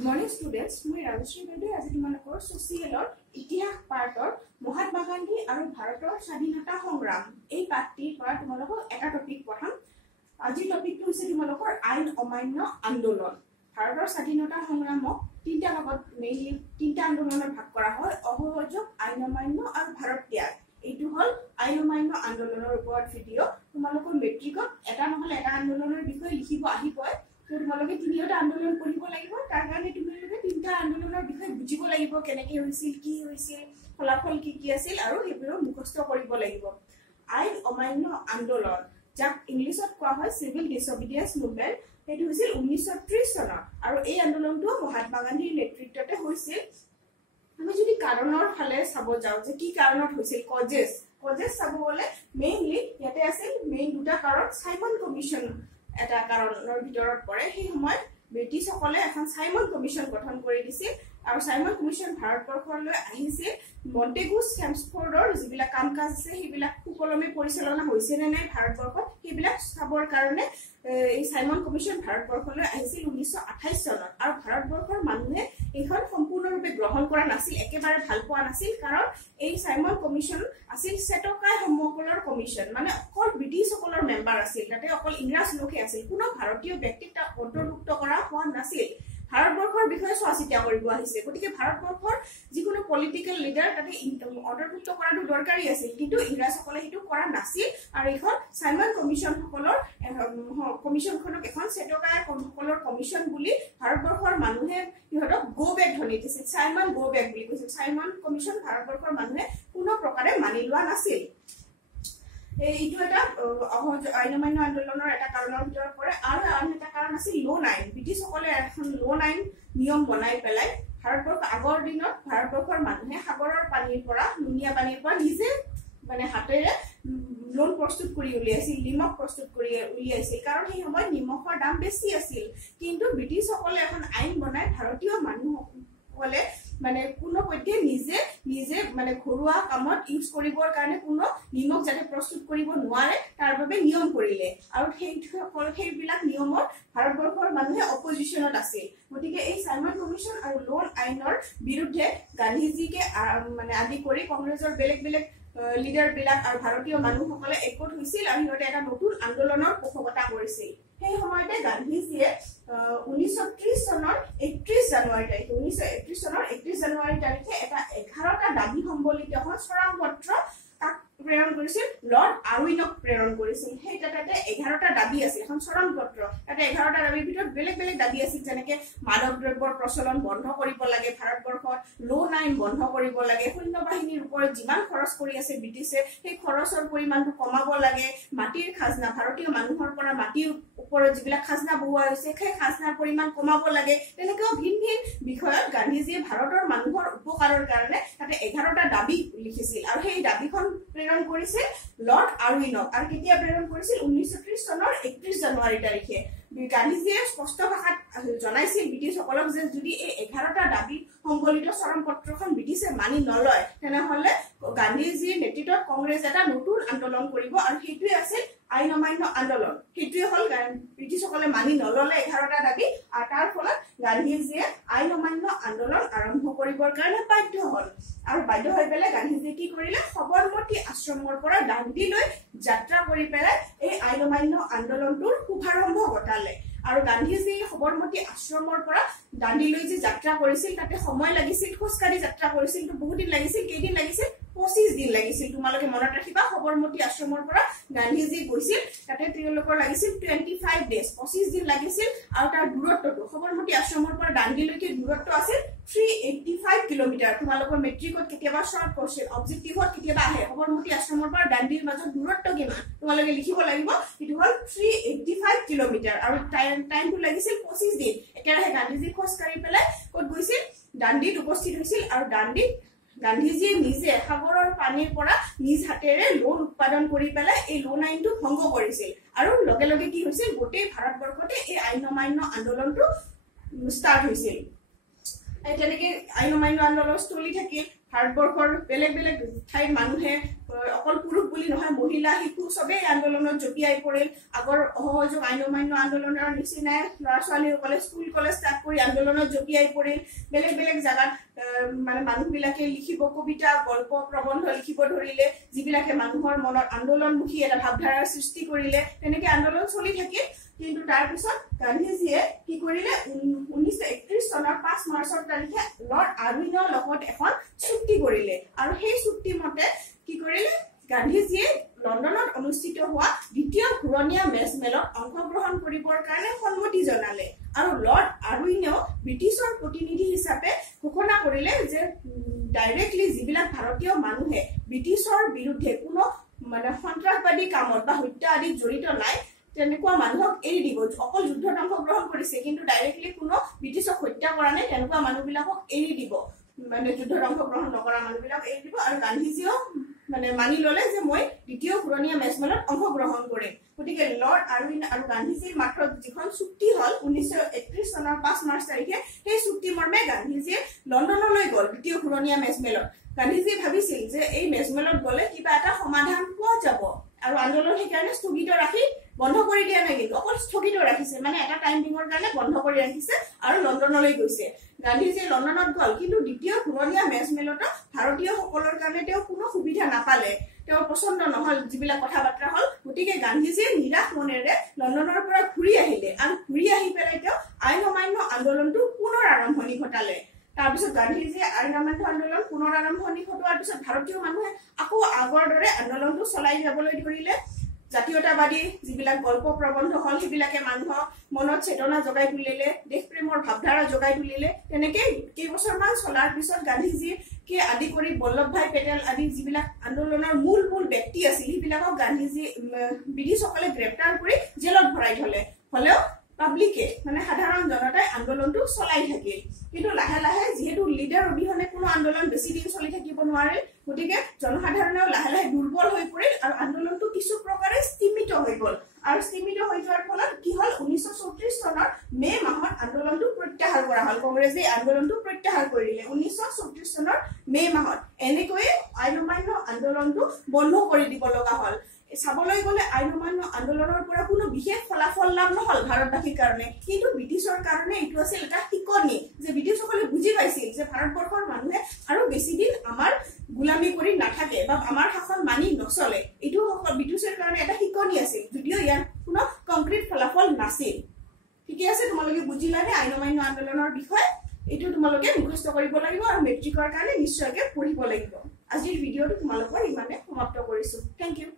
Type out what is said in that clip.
Good morning students. মই ৰাজশ্ৰী বাইদেউ আজি তোমালোকৰ সোশিয়েলৰ ইতিহাস পাৰ্টৰ মহাত্মা গান্ধী আৰু ভাৰতৰ স্বাধীনতা সংগ্ৰাম এই পাঠটিৰ পৰা তোমালোকক এটা টপিক পঢ়াম। আজি টপিকটো হৈছে তোমালোকৰ আইন অমান্য আন্দোলন। ভাৰতৰ স্বাধীনতা সংগ্ৰামক তিনটা ভাগত মেইনলি তিনটা আন্দোলনত ভাগ কৰা হয়: অসহযোগ, আইন অমান্য আৰু ভাৰত ত্যাগ। এইটো হল আইন অমান্য আন্দোলনৰ ওপৰত ভিডিঅ। তোমালোকৰ মেট্ৰিকত এটা নহলে এটা আন্দোলনৰ বিষয়ে লিখিব আহিবই। তোমালোকে তিনিটা আন্দোলন পঢ়িব লাগিব। তাৰ কাৰণে তোমালোকে তিনটা আন্দোলনৰ বিষয়ে বুজিব লাগিব, কেনেকৈ হৈছিল, কি হৈছিল, ফলাফল কি কি আছিল আৰু সেইবোৰ মুখস্থ কৰিব লাগিব। আইন অমান্য আন্দোলন, যাক ইংলিছত কোৱা হয় চিভিল ডিছঅবিডিয়েন্স মুভমেণ্ট, সেইটো হৈছিল 1930 চনত আৰু এই আন্দোলনটো মহাত্মা গান্ধীৰ নেতৃত্বতে হৈছিল। আমি যদি কাৰণৰ ফালে চাব যাওঁ যে কি কাৰণত হৈছিল, কজেছ চাব গ'লে মেইনলি ইয়াতে আছিল মেইন দুটা কাৰণ। সাইমন কমিশ্যন এটা কাৰণৰ ভিতৰত পৰে। সেই সময়ত ব্ৰিটিছসকলে এখন সাইমন কমিশ্যন গঠন কৰি দিছিল আৰু সাইমন কমিশ্যন ভাৰতবৰ্ষলৈ আহিছিল। মণ্টেগু ষ্টেমফৰ্ডৰ যিবিলাক কাম কাজ আছে সেইবিলাক সুকলমে পৰিচালনা হৈছে নে নাই ভাৰতবৰ্ষত, সেইবিলাক চাবৰ কাৰণে এই সাইমন কমিশ্যন ভাৰতবৰ্ষলৈ আহিছিল 1928 চনত। আৰু ভাৰতবৰ্ষৰ মানুহে এইখন সম্পূৰ্ণৰূপে গ্ৰহণ কৰা নাছিল, একেবাৰে ভাল পোৱা নাছিল, কাৰণ এই সাইমন কমিশ্যন আছিল চেটকাই সমসকলৰ কমিশ্যন, মানে অকল ব্ৰিটিছসকলৰ মেম্বাৰ আছিল, তাতে অকল ইংৰাজ লোকহে আছিল, কোনো ভাৰতীয় ব্যক্তিক তাত অন্তৰ্ভুক্ত কৰা হোৱা নাছিল। ভাৰতবৰ্ষৰ বিষয়ে চোৱা চিতা কৰিব আহিছে, গতিকে ভাৰতবৰ্ষৰ যিকোনো পলিটিকেল লিডাৰ তাতে অন্তৰ্ভুক্ত কৰাটো দৰকাৰী আছিল, কিন্তু ইংৰাজসকলে সেইটো কৰা নাছিল। আৰু এইখন সাইমন কমিশ্যনখনক এখন চেটকাই সকলৰ কমিশ্যন বুলি ভাৰতবৰ্ষৰ মানুহে সিহঁতক গো বেক ধনি দিছিল, সাইমন গো বেক বুলি কৈছিল। সাইমন কমিশ্যন ভাৰতবৰ্ষৰ মানুহে কোনো প্ৰকাৰে মানি লোৱা নাছিল। এইটো এটা আইন অমান্য আন্দোলনৰ এটা কাৰণৰ ভিতৰত পৰে। আৰু আন এটা কাৰণ আছিল লোন আইন। ব্ৰিটিছসকলে এখন লোন আইন নিয়ম বনাই পেলাই ভাৰতবৰ্ষ আগৰ দিনত ভাৰতবৰ্ষৰ মানুহে সাগৰৰ পানীৰ পৰা, নুনীয়া পানীৰ পৰা নিজে মানে হাতেৰে লোন প্ৰস্তুত কৰি উলিয়াইছিল, নিমখ প্ৰস্তুত কৰি উলিয়াইছিল, কাৰণ সেই সময়ত নিমখৰ দাম বেছি আছিল। কিন্তু ব্ৰিটিছসকলে এখন আইন বনাই ভাৰতীয় মানুহসকলে মানে কোনো পধ্যে নিজে মানে ঘৰুৱা কামত ইউজ কৰিবৰ কাৰণে কোনো নিমখ যাতে প্ৰস্তুত কৰিব নোৱাৰে তাৰ বাবে নিয়ম কৰিলে। আৰু সেইবিলাক নিয়মত ভাৰতবৰ্ষৰ মানুহে অপজিশ্যনত আছিল। গতিকে এই সাইমন কমিশ্যন আৰু লোন আইনৰ বিৰুদ্ধে গান্ধীজীকে মানে আদি কৰি কংগ্ৰেছৰ বেলেগ বেলেগ লিডাৰ বিলাক আৰু ভাৰতীয় মানুহসকলে একগোট হৈছিল আৰু সিহঁতে এটা নতুন আন্দোলনৰ পোষকতা কৰিছিল। সেই সময়তে গান্ধীজীয়ে 1930 চনৰ 31 জানুৱাৰী তাৰিখে এটা 11টা দাবী সম্বলিত এখন চৰাম পত্ৰ তাক প্ৰেৰণ কৰিছিল, লৰ্ড আৰউইনক প্ৰেৰণ কৰিছিল। সেই তাতে 11টা দাবী আছিল, এখন চৰম পত্ৰ। তাতে 11টা দাবীৰ ভিতৰত বেলেগ বেলেগ দাবী আছিল, যেনেকে মাদক দ্ৰব্যৰ প্ৰচলন বন্ধ কৰিব লাগে ভাৰতবৰ্ষত, লোন আইন বন্ধ কৰিব লাগে, সৈন্য বাহিনীৰ ওপৰত যিমান খৰচ কৰি আছে ব্ৰিটিছে সেই খৰচৰ পৰিমাণটো কমাব লাগে, মাটিৰ খাজনা, ভাৰতীয় মানুহৰ পৰা মাটিৰ ওপৰত যিবিলাক খাজনা বহুৱা হৈছে সেই খাজনাৰ পৰিমাণ কমাব লাগে। তেনেকৈ ভিন ভিন বিষয়ত গান্ধীজীয়ে ভাৰতৰ মানুহৰ উপকাৰৰ কাৰণে তাতে 11টা দাবী লিখিছিল আৰু সেই দাবীখন প্ৰেৰণ কৰিছিল লৰ্ড আৰউইনক। আৰু কেতিয়া প্ৰেৰণ কৰিছিল? 1930 চনৰ 31 জানুৱাৰী তাৰিখে। গান্ধীজীয়ে স্পষ্ট ভাষাত জনাইছিল ব্ৰিটিছসকলক যে যদি এই 11টা দাবী সম্বলিত চৰম পত্ৰখন ব্ৰিটিছে মানি নলয় তেনেহলে গান্ধীজীৰ নেতৃত্বত কংগ্ৰেছ এটা নতুন আন্দোলন কৰিব আৰু সেইটোৱে আছিল আইন অমান্য আন্দোলন। সেইটোৱে হল ব্ৰিটিছসকলে মানি নললে 11টা দাবী আৰু তাৰ ফলত গান্ধীজীয়ে আইন অমান্য আন্দোলন আৰম্ভ কৰিবৰ কাৰণে বাধ্য হল। আৰু বাধ্য হৈ পেলাই গান্ধীজীয়ে কি কৰিলে, সবৰমতী আশ্ৰমৰ পৰা দাণ্ডিলৈ যাত্ৰা কৰি পেলাই এই আইন অমান্য আন্দোলনটোৰ শুভাৰম্ভ ঘটালে। আৰু গান্ধীজী সবৰমতী আশ্ৰমৰ পৰা দাণ্ডিলৈ যে যাত্ৰা কৰিছিল তাতে সময় লাগিছিল, খোজকাঢ়ি যাত্ৰা কৰিছিল, বহুত দিন লাগিছিল। কেইদিন লাগিছিল? 25 দিন লাগিছিল। তোমালোকে মনত ৰাখিবা, সবৰমতী আশ্ৰমৰ পৰা গান্ধীজী গৈছিল, তাতে তেওঁলোকৰ লাগিছিল 25 ডেজ, 25 দিন লাগিছিল। আৰু তাৰ দূৰত্বটো সবৰমতী আশ্ৰমৰ পৰা দাণ্ডিলৈকে দূৰত্ব আছিল 385 কিলোমিটাৰ। তোমালোকৰ মেট্ৰিকত কেতিয়াবা শৰ্ট কোৱেশ্চন, অবজেক্টিভত কেতিয়াবা আহে সবৰমতী আশ্ৰমৰ পৰা দাণ্ডিৰ মাজত দূৰত্ব কিমান, তোমালোকে লিখিব লাগিব। এইটো হল 385 কিলোমিটাৰ আৰু টাইমটো লাগিছিল 25 দিন। একেৰাহে গান্ধীজী খোজকাঢ়ি পেলাই ক'ত গৈছিল? দাণ্ডিত উপস্থিত হৈছিল। আৰু দাণ্ডিত গান্ধীজীয়ে নিজে সাগৰৰ পানীৰ পৰা নিজ হাতেৰে লোন উৎপাদন কৰি পেলাই এই লোন আইনটো ভংগ কৰিছিল। আৰু লগে লগে কি হৈছিল, গোটেই ভাৰতবৰ্ষতে এই আইন অমান্য আন্দোলনটো ষ্টাৰ্ট হৈছিল। তেনেকে আইন অমান্য আন্দোলন চলি থাকিল। ভাৰতবৰ্ষৰ বেলেগ বেলেগ ঠাইৰ মানুহে অকল পুৰুষ বুলি নহয় মহিলা শিশু সবে আন্দোলনত জপিয়াই পৰিল আগৰ অসহযোগ আইন অমান্য আন্দোলনৰ নিচিনাই ল'ৰা ছোৱালীসকলে স্কুল কলেজ ষ্টাৰ্ট কৰি আন্দোলনত জপিয়াই পৰিল বেলেগ বেলেগ জাগাত মানে মানুহবিলাকে লিখিব কবিতা গল্প প্ৰবন্ধ লিখিব ধৰিলে যিবিলাকে মানুহৰ মনত আন্দোলনমুখী এটা ভাৱধাৰাৰ সৃষ্টি কৰিলে তেনেকৈ আন্দোলন চলি থাকিল কিন্তু তাৰ পিছত গান্ধীজীয়ে কি কৰিলে 1931 চনৰ 5 মাৰ্চৰ তাৰিখে লৰ্ড আৰউইনৰ লগত এখন চুক্তি কৰিলে আৰু সেই চুক্তি মতে কি কৰিলে গান্ধীজীয়ে লণ্ডনত অনুষ্ঠিত হোৱা দ্বিতীয় ঘূৰণীয়া মেজমেলত অংশগ্ৰহণ কৰিবৰ কাৰণে সন্মতি জনালে আৰু লৰ্ড আৰউইনেও ব্ৰিটিছৰ প্ৰতিনিধি হিচাপে ঘোষণা কৰিলে যে ডাইৰেক্টলি যিবিলাক ভাৰতীয় মানুহে ব্ৰিটিছৰ বিৰুদ্ধে কোনো মানে সন্ত্ৰাসবাদী কামত বা হত্যা আদিত জড়িত নাই তেনেকুৱা মানুহক এৰি দিব অকল যুদ্ধত অংশগ্ৰহণ কৰিছে কিন্তু ডাইৰেক্টলি কোনো ব্ৰিটিছক হত্যা কৰা নাই তেনেকুৱা মানুহবিলাকক এৰি দিব মানে যুদ্ধত অংশগ্ৰহণ নকৰা মানুহবিলাক এৰি দিব আৰু গান্ধীজীও মানে মানি ললে যে মই দ্বিতীয় ঘূৰণীয়া মেজমেলত অংশগ্ৰহণ কৰিম গতিকে লৰ্ড আৰউইন আৰু গান্ধীজীৰ মাত্ৰ যিখন চুক্তি হল 1931 চনৰ 5 মাৰ্চ তাৰিখে সেই চুক্তি মৰ্মে গান্ধীজীয়ে লণ্ডনলৈ গল দ্বিতীয় ঘূৰণীয়া মেজমেলত গান্ধীজীয়ে ভাবিছিল যে এই মেজমেলত গলে কিবা এটা সমাধান পোৱা যাব আৰু আন্দোলন সেইকাৰণে স্থগিত ৰাখি বন্ধ কৰি দিয়া নাই কিন্তু অকল স্থগিত ৰাখিছে মানে এটা টাইমিঙৰ কাৰণে বন্ধ কৰি ৰাখিছে আৰু লণ্ডনলৈ গৈছে গান্ধীজীয়ে লণ্ডনত গল কিন্তু দ্বিতীয় ঘূৰণীয়া মেজমেলত ভাৰতীয়সকলৰ কাৰণে তেওঁ কোনো সুবিধা নাপালে তেওঁৰ পছন্দ নহল যিবিলাক কথা বাৰ্তা হল গতিকে গান্ধীজীয়ে নিৰাশ মনেৰে লণ্ডনৰ পৰা ঘূৰি আহিলে আৰু ঘূৰি আহি পেলাই তেওঁ আইন অমান্য আন্দোলনটো পুনৰ আৰম্ভণি ঘটালে তাৰপিছত গান্ধীজীয়ে আইন অমান্য আন্দোলন পুনৰ আৰম্ভণি ঘটোৱাৰ পিছত ভাৰতীয় মানুহে আকৌ আগৰ দৰে আন্দোলনটো চলাই যাবলৈ ধৰিলে জাতীয়তাবাদী যিবিলাক গল্প প্ৰবন্ধ হল সেইবিলাকে মানুহক মনত চেতনা জগাই তুলিলে দেশপ্ৰেমৰ ভাৱধাৰা জগাই তুলিলে তেনেকৈ কেইবছৰমান চলাৰ পিছত গান্ধীজীকে আদি কৰি বল্লভ ভাই পেটেল আদি যিবিলাক আন্দোলনৰ মূল ব্যক্তি আছিল সেইবিলাকক গান্ধীজী ব্ৰিটিছসকলে গ্ৰেপ্তাৰ কৰি জেলত ভৰাই থলে হলেও পাব্লিকে মানে সাধাৰণ জনতাই আন্দোলনটো চলাই থাকিল কিন্তু লাহে লাহে যেহেতু লিডাৰ অবিহনে কোনো আন্দোলন বেছি দিন চলি থাকিব নোৱাৰে গতিকে জনসাধাৰণেও লাহে লাহে দুৰ্বল হৈ পৰিল আৰু আন্দোলনটো কিছু প্ৰকাৰে স্তিমিত হৈ গল আৰু স্তিমিত হৈ যোৱাৰ ফলত কি হল 1934 চনৰ মে মাহত আন্দোলনটো প্ৰত্যাহাৰ কৰা হল কংগ্ৰেছে আন্দোলনটো প্ৰত্যাহাৰ কৰিলে 1934 চনৰ মে মাহত এনেকৈয়ে আইন অমান্য আন্দোলনটো বন্ধ কৰি দিব লগা হল চাবলৈ গলে আইন অমান্য আন্দোলনৰ পৰা কোনো বিশেষ ফলাফল লাভ নহল ভাৰতবাসীৰ কাৰণে কিন্তু ব্ৰিটিছৰ কাৰণে এইটো আছিল এটা শিকনি যে ব্ৰিটিছসকলে বুজি পাইছিল যে ভাৰতবৰ্ষৰ মানুহে আৰু বেছি দিন আমাৰ গুলামী কৰি নাথাকে বা আমাৰ শাসন মানি নচলে এইটো ব্ৰিটিছৰ কাৰণে এটা শিকনি আছিল যদিও ইয়াৰ কোনো কংক্ৰিট ফলাফল নাছিল ঠিকে আছে তোমালোকে বুজিলানে আইন অমান্য আন্দোলনৰ বিষয়ে এইটো তোমালোকে মুখস্থ কৰিব লাগিব আৰু মেট্ৰিকৰ কাৰণে নিশ্চয়কৈ পঢ়িব লাগিব আজিৰ ভিডিঅ'টো তোমালোকৰ ইমানে সমাপ্ত কৰিছো থেংক ইউ